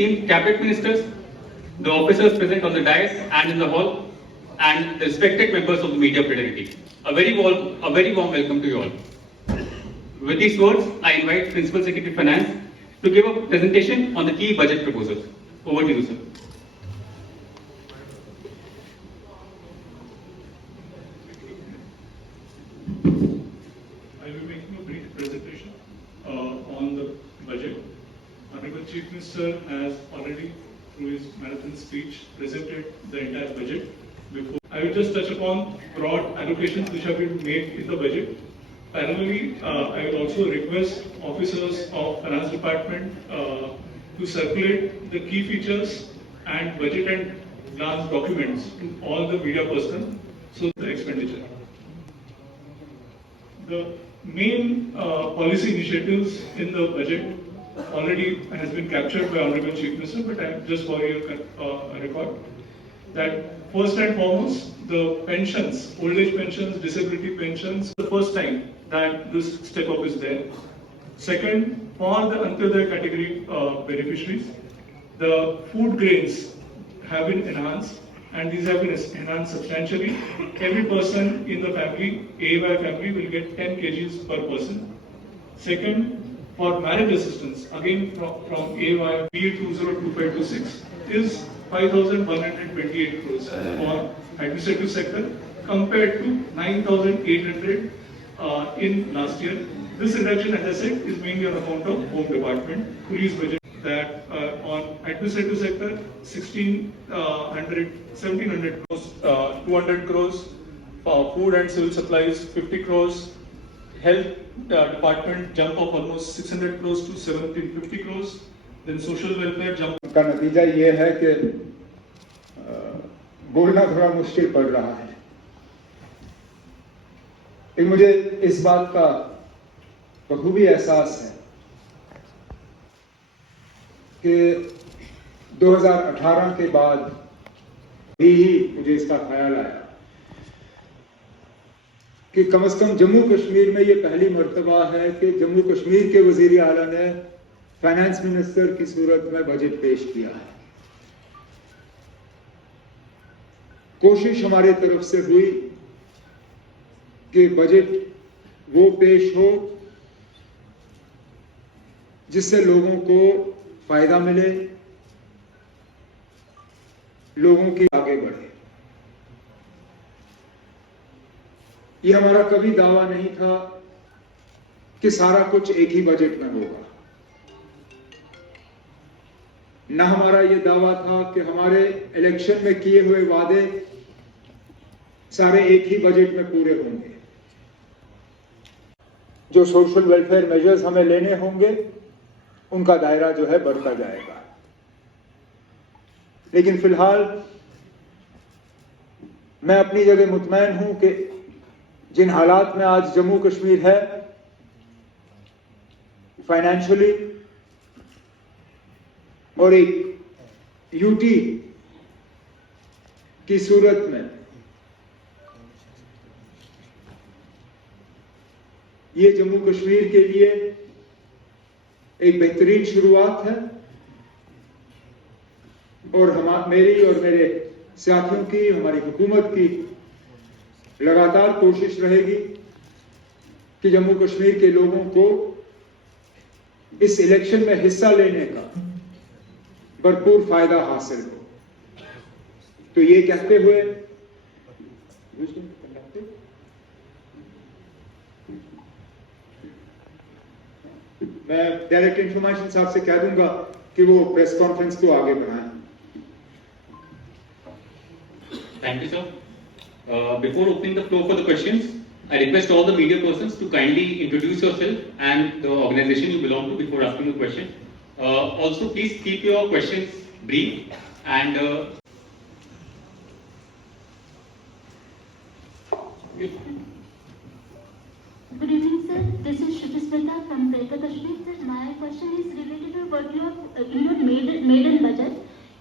Esteemed cabinet ministers, the officers present on the dais and in the hall, and the respected members of the media fraternity. A very warm welcome to you all. With these words, I invite Principal Secretary Finance to give a presentation on the key budget proposals. Over to you, sir. I will be making a brief presentation on the budget. Honorable Chief Minister has already, through his marathon speech, presented the entire budget. Before, I will just touch upon broad allocations which have been made in the budget. Parallelly, I will also request officers of Finance Department to circulate the key features and budget and glance documents to all the media personnel, so the expenditure. The main policy initiatives in the budget already has been captured by Honorable Chief Minister, but I just for your record that first and foremost, the pensions, old age pensions, disability pensions, the first time that this step up is there. Second, for the Antyodaya category beneficiaries, the food grains have been enhanced, and these have been enhanced substantially. Every person in the family, AY family, will get 10 kgs per person. Second, for marriage assistance, again from AY PA 202526 is 5,128 crores for administrative sector compared to 9,800 in last year. This reduction, as I said, is mainly on account of Home Department, police budget. That on administrative sector, 1,700 crores, 200 crores for food and civil supplies, 50 crores. Health department jump of almost 600 crores to 1,750 crores. Then social welfare jump. का नतीजा ये है कि बोलना थोड़ा मुश्किल पड़ रहा है, लेकिन मुझे इस बात का बखूबी एहसास है कि 2018 के बाद भी मुझे इसका ख्याल आया कि कम से कम जम्मू कश्मीर में ये पहली मर्तबा है कि जम्मू कश्मीर के वजीर आला ने फाइनेंस मिनिस्टर की सूरत में बजट पेश किया है। कोशिश हमारी तरफ से हुई कि बजट वो पेश हो जिससे लोगों को फायदा मिले, लोगों की आगे बढ़े। ये हमारा कभी दावा नहीं था कि सारा कुछ एक ही बजट में होगा। न हमारा ये दावा था कि हमारे इलेक्शन में किए हुए वादे सारे एक ही बजट में पूरे होंगे। जो सोशल वेलफेयर मेजर्स हमें लेने होंगे उनका दायरा जो है बढ़ता जाएगा, लेकिन फिलहाल मैं अपनी जगह मुतमैन हूं कि जिन हालात में आज जम्मू कश्मीर है फाइनेंशियली और एक यूटी की सूरत में, ये जम्मू कश्मीर के लिए एक बेहतरीन शुरुआत है और मेरी और मेरे साथियों की, हमारी हुकूमत की लगातार कोशिश रहेगी कि जम्मू कश्मीर के लोगों को इस इलेक्शन में हिस्सा लेने का भरपूर फायदा हासिल हो। तो ये कहते हुए मैं डायरेक्ट इंफॉर्मेशन साहब से कह दूंगा कि वो प्रेस कॉन्फ्रेंस को आगे बढ़ाएं। Thank you, sir. Before opening the floor for the questions, I request all the media persons to kindly introduce yourself and the organization you belong to before asking a question. Also, please keep your questions brief and Good evening, sir. This is Shruti Smita from Greater Kashmir. Sir, my question is related to what you have in your maiden budget.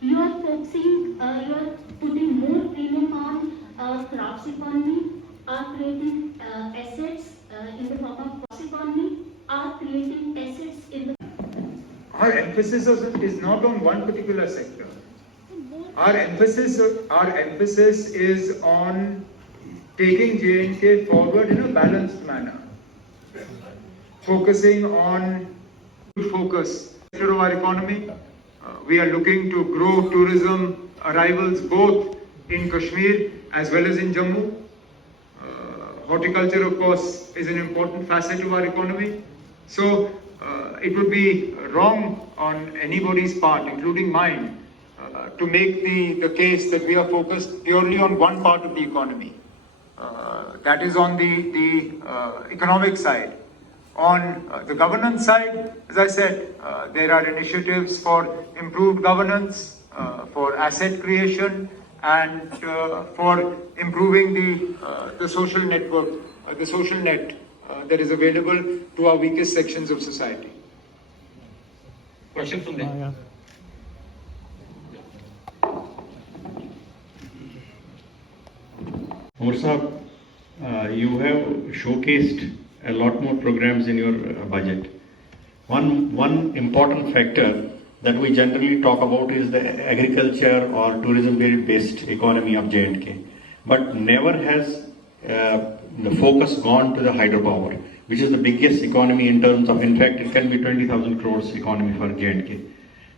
You are focusing, you are putting more premium on crafts economy, are creating assets in the form of crafts economy, are creating assets in the. Our emphasis is not on one particular sector. Our emphasis is on taking J&K forward in a balanced manner, focusing on focus of our economy. We are looking to grow tourism arrivals both in Kashmir as well as in Jammu. Horticulture, of course, is an important facet of our economy. So it would be wrong on anybody's part, including mine, to make the case that we are focused purely on one part of the economy. That is on the economic side. On the governance side, as I said, there are initiatives for improved governance, for asset creation, and for improving the social network, the social net that is available to our weakest sections of society. question from there. Umar Sahab, you have showcased a lot more programs in your budget. One important factor that we generally talk about is the agriculture or tourism-based economy of J&K. But never has the focus gone to the hydropower, which is the biggest economy in terms of, in fact, it can be 20,000 crores economy for J&K.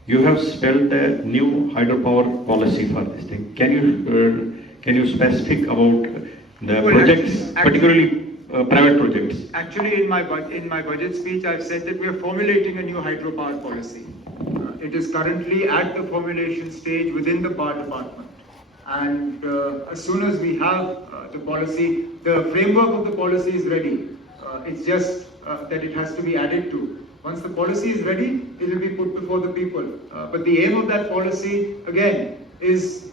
You have spelled a new hydropower policy for this thing. Can you specific about the projects, particularly private projects? Actually, in my budget speech, I've said that we are formulating a new hydropower policy. It is currently at the formulation stage within the power department. And as soon as we have the policy, the framework of the policy is ready. It's just that it has to be added to. Once the policy is ready, it will be put before the people. But the aim of that policy, again, is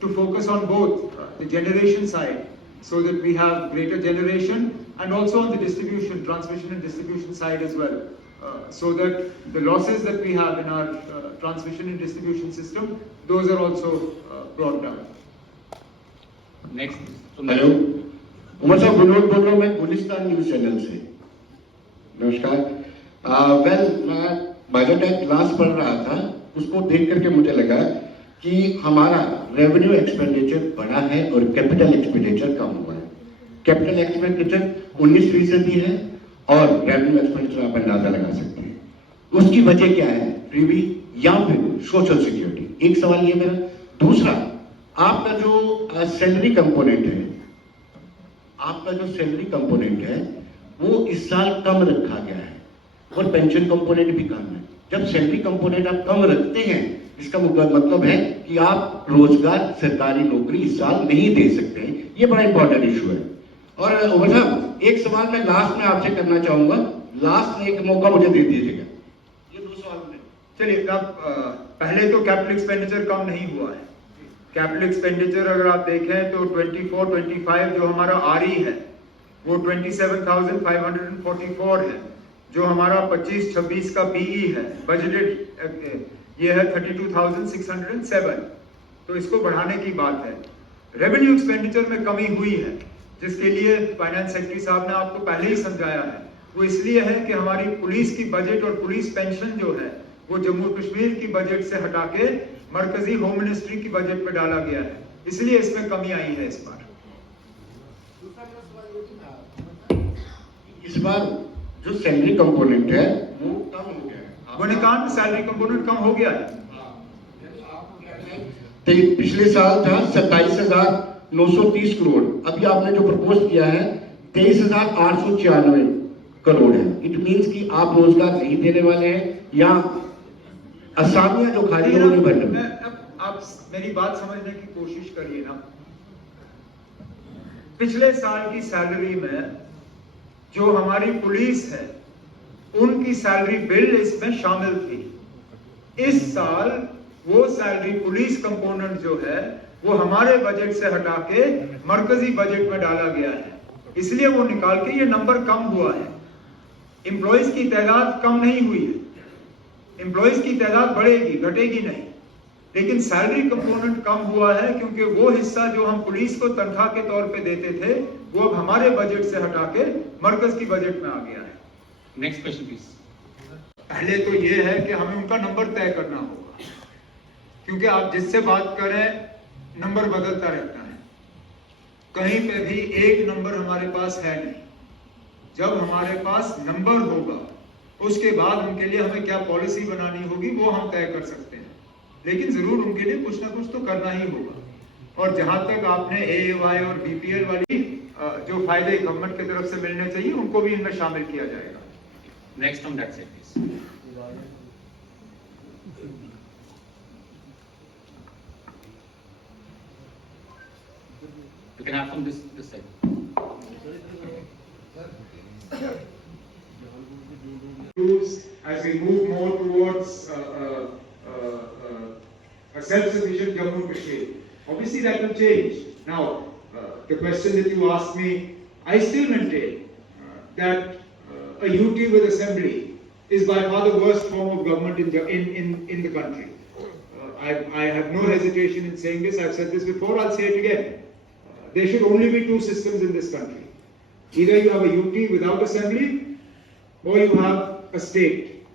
to focus on both the generation side, so that we have greater generation, and also on the distribution, transmission and distribution side as well. So that the losses that we have in our transmission and distribution system, those are also brought down. Next. Hello, Umar साहब विनोद बोल रहा हूँ मैं Gulistan news channel से। नमस्कार। मैं budget act last पढ़ रहा था, उसको देख करके मुझे लगा कि हमारा रेवेन्यू एक्सपेंडिचर बढ़ा है और कैपिटल एक्सपेंडिचर कम हुआ है। कैपिटल एक्सपेंडिचर 19% है और रेवेन्यू एक्सपेंडिचर आप अंदाजा लगा सकते हैं। उसकी वजह क्या है? प्रीवी या फिर सोशल सिक्योरिटी? एक सवाल ये मेरा। दूसरा, आपका जो सैलरी कंपोनेंट है, वो इस साल कम रखा गया है और पेंशन कंपोनेंट भी कम है। जब सैलरी कंपोनेंट आप कम रखते हैं, इसका मतलब है कि आप रोजगार, सरकारी नौकरी इस साल नहीं दे सकते हैं। ये बड़ा इंपॉर्टेंट इशू है। और उमर साहब, एक सवाल मैं लास्ट में आपसे करना चाहूंगा, लास्ट में एक मौका मुझे दे दीजिएगा। ये 2 सवाल में चलिए, अब पहले तो कैपिटल एक्सपेंडिचर कम नहीं हुआ है। कैपिटल एक्सपेंडिचर अगर आप देखें तो 24-25 जो हमारा आरई है, वो 27,544 है। जो हमारा 25-26 का पीई है, बजटेड, ये है 32,607। तो इसको बढ़ाने की बात है। रेवेन्यू एक्सपेंडिचर में कमी हुई है, जिसके लिए फाइनेंस सेक्रेटरी साहब ने आपको पहले ही समझाया है। वो इसलिए है कि हमारी पुलिस की बजट और पुलिस पेंशन जो है, वो जम्मू कश्मीर की बजट से हटा के मरकजी होम मिनिस्ट्री की बजट में डाला गया है, इसलिए इसमें कमी आई है इस बार। इस बार जो सैलरी कंपोनेंट है वो कम हो गया है। वो निकाल सैलरी कंपोनेंट कम हो गया है। तो पिछले साल था 27,930 करोड़, अभी आपने जो प्रपोज किया है 23,896 करोड़ है। इट मींस कि आप रोजगार नहीं देने वाले हैं या असामियां जो खाली है वो नहीं भरने। आप मेरी बात समझने की कोशिश करिए ना। पिछले साल की सैलरी में जो हमारी पुलिस है उनकी सैलरी बिल इसमें शामिल थी। इस साल वो सैलरी पुलिस कंपोनेंट जो है वो हमारे बजट से हटा के मरकजी बजट में डाला गया है, इसलिए वो निकाल के ये नंबर कम हुआ है। एम्प्लॉइज की तादाद कम नहीं हुई है, एम्प्लॉइज की तादाद बढ़ेगी, घटेगी नहीं, लेकिन सैलरी कंपोनेंट कम हुआ है क्योंकि वो हिस्सा जो हम पुलिस को तनख्वाह के तौर पे देते थे वो अब हमारे बजट से हटा के मरकज की बजट में आ गया है। Next question, please. पहले तो ये है कि हमें उनका नंबर तय करना होगा, क्योंकि आप जिससे बात करें नंबर बदलता रहता है, कहीं पे भी एक नंबर हमारे पास है नहीं। जब हमारे पास नंबर होगा उसके बाद उनके लिए हमें क्या पॉलिसी बनानी होगी वो हम तय कर सकते हैं, लेकिन जरूर उनके लिए कुछ ना कुछ तो करना ही होगा। और जहां तक आपने AAY और BPL वाली जो फायदे गवर्नमेंट की तरफ से मिलने चाहिए उनको भी इनमें शामिल किया जाएगा। Next on that side, please. You can have from this side. As we move more towards a self-sufficient Jammu and Kashmir, obviously that will change. Now, the question that you asked me, I still maintain that a UT with assembly is by far the worst form of government in the country. I have no hesitation in saying this. I've said this before. I'll say it again. There should only be two systems in this country. Either you have a UT without assembly, or you have a state.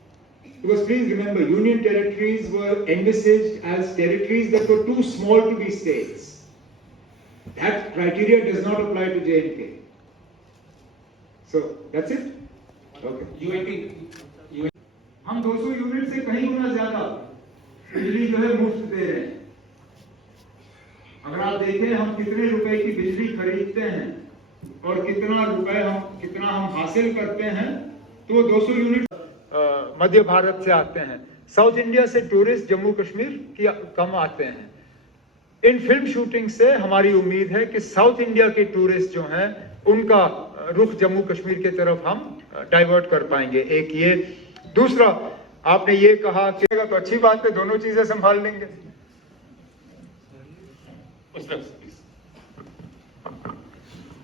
Because please remember, union territories were envisaged as territories that were too small to be states. That criteria does not apply to J&K. So that's it. Okay. हम 200 यूनिट से कहीं गुना ज्यादा बिजली जो है मुफ्त दे रहे हैं। अगर आप देखें हम कितने रुपए की बिजली खरीदते हैं और कितना हम हासिल करते हैं, तो 200 यूनिट मध्य भारत से आते हैं। साउथ इंडिया से टूरिस्ट जम्मू कश्मीर की कम आते हैं। इन फिल्म शूटिंग से हमारी उम्मीद है कि साउथ इंडिया के टूरिस्ट जो हैं उनका रुख जम्मू कश्मीर की तरफ हम डाइवर्ट कर पाएंगे। एक ये, दूसरा आपने ये कहा कि तो अच्छी बात है, दोनों चीजें संभाल लेंगे।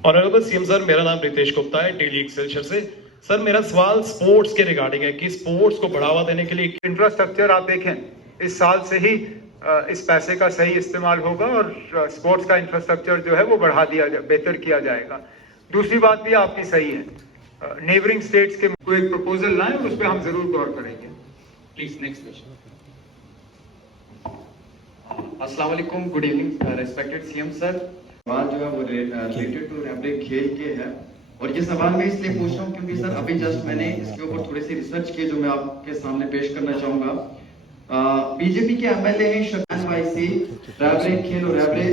ऑनरेबल सीएम सर, मेरा नाम रितेश गुप्ता है, डेली एक्सेलशियर से। सर मेरा सवाल स्पोर्ट्स के रिगार्डिंग है कि स्पोर्ट्स को बढ़ावा देने के लिए इंफ्रास्ट्रक्चर आप देखें, इस साल से ही इस पैसे का सही इस्तेमाल होगा और स्पोर्ट्स का इंफ्रास्ट्रक्चर जो है वो बढ़ा दिया बेहतर किया जाएगा। दूसरी बात भी आपकी सही है, नेबरिंग स्टेट्स के कोई एक प्रपोजल लाएं और उस पर हम जरूर गौर करेंगे। Please, next question. अस्सलाम वालेकुम, good evening respected CM sir. सवाल जो है वो रिलेटेड टू रैबरे खेल के है, और ये सवाल मैं इसलिए पूछ रहा हूँ क्योंकि सर अभी जस्ट मैंने इसके ऊपर थोड़ी सी रिसर्च की जो मैं आपके सामने पेश करना चाहूंगा। बीजेपी के एमएलए हैं शकान वाईसी, रैबरे खेल और रैबरे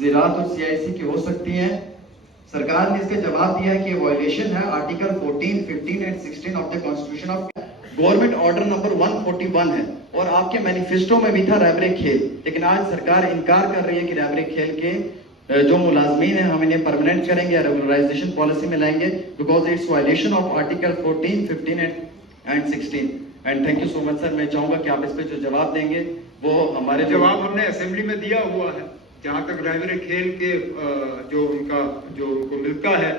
जिरात और सीआईसी की हो सकती हैं। सरकार ने इसका जवाब दिया है कि वायलेशन है आर्टिकल 14, 15 एंड 16 of the constitution of government order number 141 है, और आपके मैनिफेस्टो में भी था रैबरे खेल, लेकिन आज सरकार इनकार कर रही है कि रैबरे खेल के जो मुलाजमीन है हम इन्हें परमानेंट करेंगे या रेगुलराइजेशन पॉलिसी में लाएंगे, because it's violation of article 14, 15 एंड 16। And thank you so much sir. मैं चाहूंगा कि आप इस पे जो जवाब देंगे वो हमारे जवाब हमने असेंबली में दिया हुआ है। जहां तक रैबरे खेल के जो उनको मिलता है